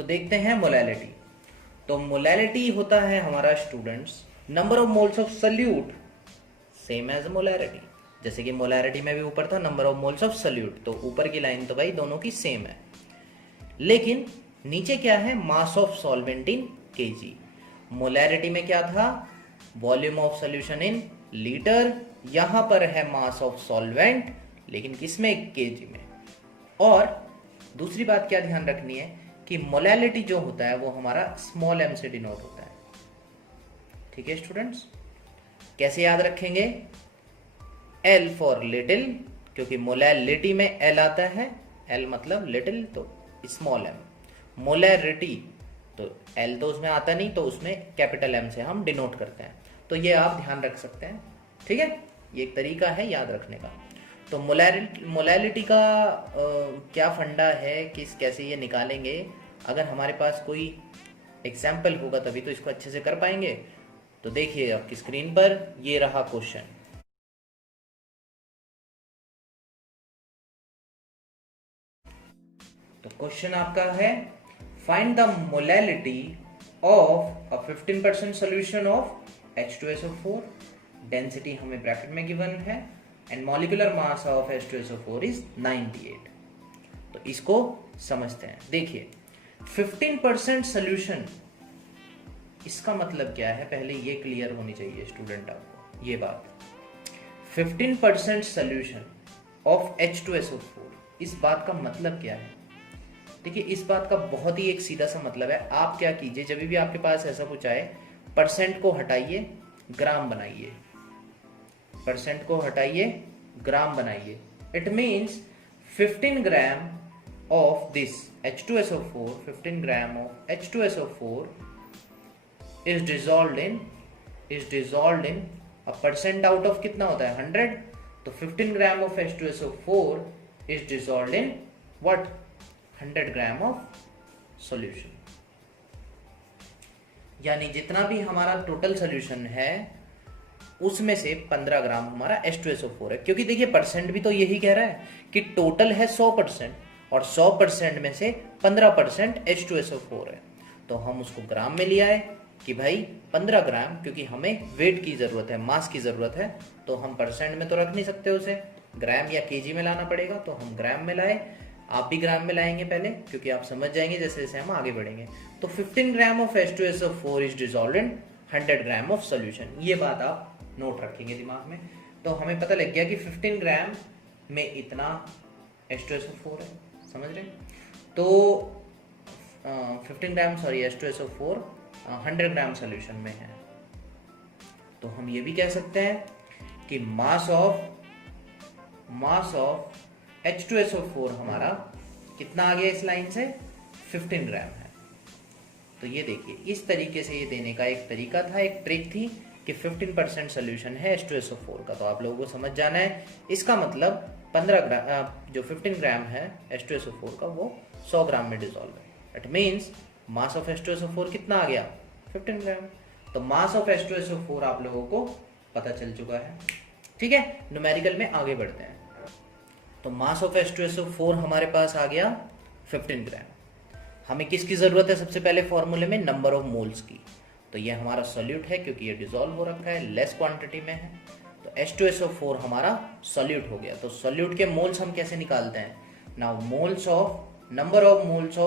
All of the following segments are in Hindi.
तो देखते हैं मोलैलिटी। तो मोलैलिटी होता है हमारा students number of moles of solute same as molarity. जैसे कि मोलैरिटी में भी ऊपर था number of moles of solute, तो ऊपर की लाइन तो भाई दोनों की सेम है, लेकिन नीचे क्या है, mass of solvent in KG. Molarity में क्या था, volume of solution in litre, यहां पर है मास ऑफ सॉल्वेंट, लेकिन किसमें, केजी में। और दूसरी बात क्या ध्यान रखनी है कि मोलैलिटी जो होता है वो हमारा स्मॉल एम से डिनोट होता है। ठीक है स्टूडेंट्स, कैसे याद रखेंगे, एल फॉर लिटिल, क्योंकि मोलैलिटी में एल आता है, एल मतलब लिटिल, तो स्मॉल एम। मोलैरिटी तो एल तो उसमें आता नहीं, तो उसमें कैपिटल एम से हम डिनोट करते हैं। तो ये आप ध्यान रख सकते हैं, ठीक है, ये एक तरीका है याद रखने का। तो मोलैलिटी का क्या फंडा है, कैसे ये निकालेंगे, अगर हमारे पास कोई एग्जाम्पल होगा तभी तो इसको अच्छे से कर पाएंगे। तो देखिए आपकी स्क्रीन पर ये रहा क्वेश्चन। तो क्वेश्चन आपका है find the molality of a 15% solution of H2SO4, density हमें ब्रैकेट में गिवन है, and molecular mass of H2SO4 is 98। तो इसको समझते हैं। देखिए 15% सॉल्यूशन, इसका मतलब क्या है, पहले ये क्लियर होनी चाहिए स्टूडेंट आपको ये बात। 15% सॉल्यूशन ऑफ H2SO4, इस बात का मतलब क्या है। देखिए इस बात का बहुत ही एक सीधा सा मतलब है, आप क्या कीजिए, जब भी आपके पास ऐसा कुछ आए, परसेंट को हटाइए, ग्राम बनाइए, परसेंट को हटाइए, ग्राम बनाइए। It means 15 gram of this H2SO4, 15 gram of H2SO4 is dissolved in a percent out of कितना होता है 100, तो 15 gram of H2SO4 is dissolved in what 100 gram of solution. यानी जितना भी हमारा टोटल सॉल्यूशन है उसमें से 15 ग्राम हमारा H2SO4 है, क्योंकि देखिए परसेंट भी तो यही कह रहा है कि टोटल है 100% और 100% में से 15% H2SO4 है। तो हम उसको ग्राम में ले आए कि भाई 15 ग्राम, क्योंकि हमें वेट की जरूरत है, मास की जरूरत है, तो हम परसेंट में तो रख नहीं सकते उसे, ग्राम या केजी में लाना पड़ेगा, तो हम ग्राम में लाए। आप भी ग्राम में लाएंगे पहले, क्योंकि आप समझ जाएंगे जैसे जैसे हम आगे बढ़ेंगे। तो 15 gram of H2SO4 is dissolved in 100 gram of solution, ये बात आप नोट रखेंगे दिमाग में। तो हमें पता लग गया कि 15 ग्राम में इतना H2SO4 है, समझ रहे। तो 15 ग्राम सॉरी H2SO4 100 ग्राम सॉल्यूशन में है। तो हम ये भी कह सकते हैं कि मास ऑफ H2SO4 हमारा कितना आ गया इस लाइन से, 15 ग्राम है। तो ये देखिए इस तरीके से ये देने का एक तरीका था, एक ट्रिक थी कि 15% सोल्यूशन है H2SO4 का। तो आप लोगों को समझ जाना है, इसका मतलब 15 ग्राम जो 15 ग्राम है H2SO4 का वो 100 ग्राम में डिसॉल्व है। It means mass of H2SO4 कितना आ गया, 15 ग्राम। तो मास ऑफ H2SO4 आप लोगों को पता चल चुका है, ठीक है। न्यूमेरिकल में आगे बढ़ते हैं। तो मास ऑफ H2SO4 हमारे पास आ गया 15 ग्राम। हमें किसकी जरूरत है सबसे पहले फॉर्मूले में, नंबर ऑफ मोल्स की। तो ये हमारा सॉल्यूट है क्योंकि ये डिसॉल्व हो रखा है, लेस क्वांटिटी में है। तो H2SO4 हमारा सॉल्यूट हो गया। तो सॉल्यूट के मोल्स हम कैसे निकालते हैं, now moles of number of moles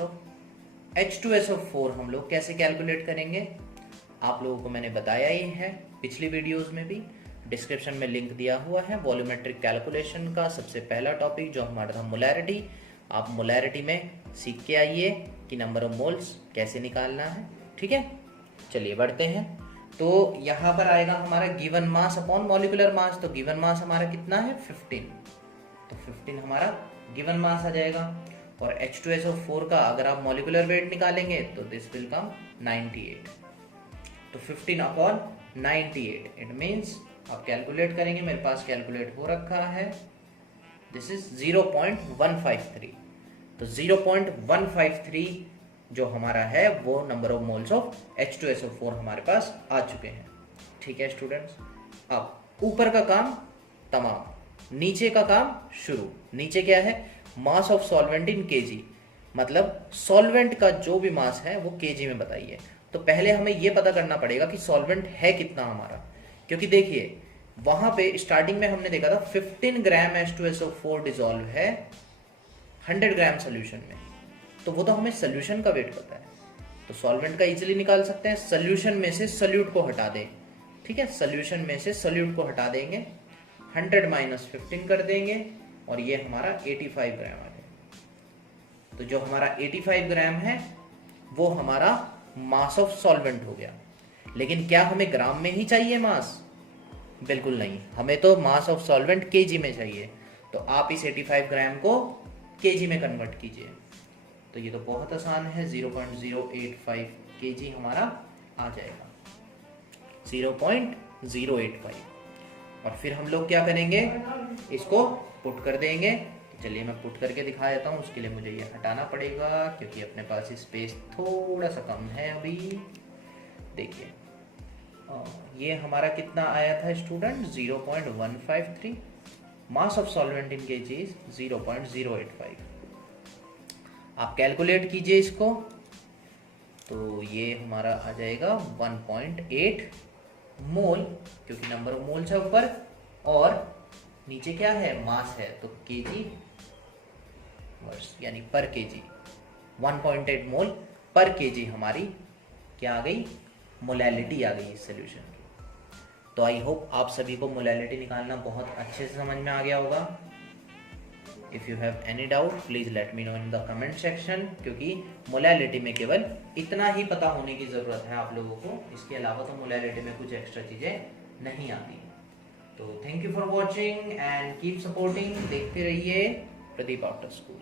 of H2SO4 हम लोग कैसे कैलकुलेट करेंगे, आप लोगों को मैंने बताया ही है पिछली वीडियोस में भी, डिस्क्रिप्शन में लिंक दिया हुआ है। वॉल्यूमेट्रिक कैलकुलेशन का सबसे पहला टॉपिक जो हमारा था मोलैरिटी, आप मोलैरिटी में सीख के आइए कि नंबर ऑफ मोल्स कैसे निकालना है, ठीक है। चलिए बढ़ते हैं। तो यहाँ पर आएगा हमारा given mass upon molecular mass. तो गिवन मास हमारा कितना है 15, तो 15 हमारा गिवन मास आ जाएगा। और H2SO4 का अगर आप मॉलिक्यूलर वेट निकालेंगे तो दिस विल कम 98। तो 15 अपॉन 98, इट मीन्स आप कैलकुलेट करेंगे, मेरे पास कैलकुलेट हो रखा है, दिस इज 0.153। तो 0.153 जो हमारा है वो number of moles of H2SO4 हमारे पास आ चुके हैं, ठीक है स्टूडेंट्स। अब ऊपर का काम तमाम, नीचे का काम शुरू। नीचे क्या है, mass of solvent in KG. मतलब सॉल्वेंट का जो भी मास है वो केजी में बताइए। तो पहले हमें ये पता करना पड़ेगा कि सॉल्वेंट है कितना हमारा, क्योंकि देखिए वहां पे स्टार्टिंग में हमने देखा था 15 ग्राम H2SO4 डिजोल्व है 100 ग्राम सोल्यूशन में, तो वो तो हमें सोल्यूशन का वेट पता है, तो सॉल्वेंट का इजीली निकाल सकते हैं। सोल्यूशन में से सोल्यूट को हटा दें, ठीक है, सोल्यूशन में से सोल्यूट को हटा देंगे, 100 माइनस 15 कर देंगे और ये हमारा 85 ग्राम आ जाएगा। तो जो हमारा 85 ग्राम है वो हमारा मास ऑफ सॉल्वेंट हो गया। लेकिन क्या हमें ग्राम में ही चाहिए मास? बिल्कुल नहीं, हमें तो मास ऑफ सॉल्वेंट केजी में चाहिए। तो आप इस 85 ग्राम को केजी में कन्वर्ट कीजिए। तो ये तो बहुत आसान है, 0.085 केजी हमारा आ जाएगा, 0.085। और फिर हम लोग क्या करेंगे, इसको पुट कर देंगे। तो चलिए मैं पुट करके दिखा देता हूँ। उसके लिए मुझे ये हटाना पड़ेगा क्योंकि अपने पास स्पेस थोड़ा सा कम है अभी। देखिए ये हमारा कितना आया था student, 0.153। Mass of solvent in KG is 0.085। आप कैलकुलेट कीजिए इसको, तो ये हमारा आ जाएगा 1.8 मोल, क्योंकि नंबर ऑफ मोल्स है ऊपर और नीचे क्या है, मास है, तो केजी वर्स यानी पर केजी। 1.8 मोल पर केजी हमारी क्या आ गई, मोलैलिटी आ गई इस सोल्यूशन की। तो आई होप आप सभी को मोलैलिटी निकालना बहुत अच्छे से समझ में आ गया होगा। If you have any doubt please let me know in the comment section, क्योंकि मोलैलिटी में केवल इतना ही पता होने की ज़रूरत है आप लोगों को, इसके अलावा तो मोलैलिटी में कुछ एक्स्ट्रा चीज़ें नहीं आती। तो thank you for watching and keep supporting. देखते रहिए प्रदीप आफ्टर स्कूल।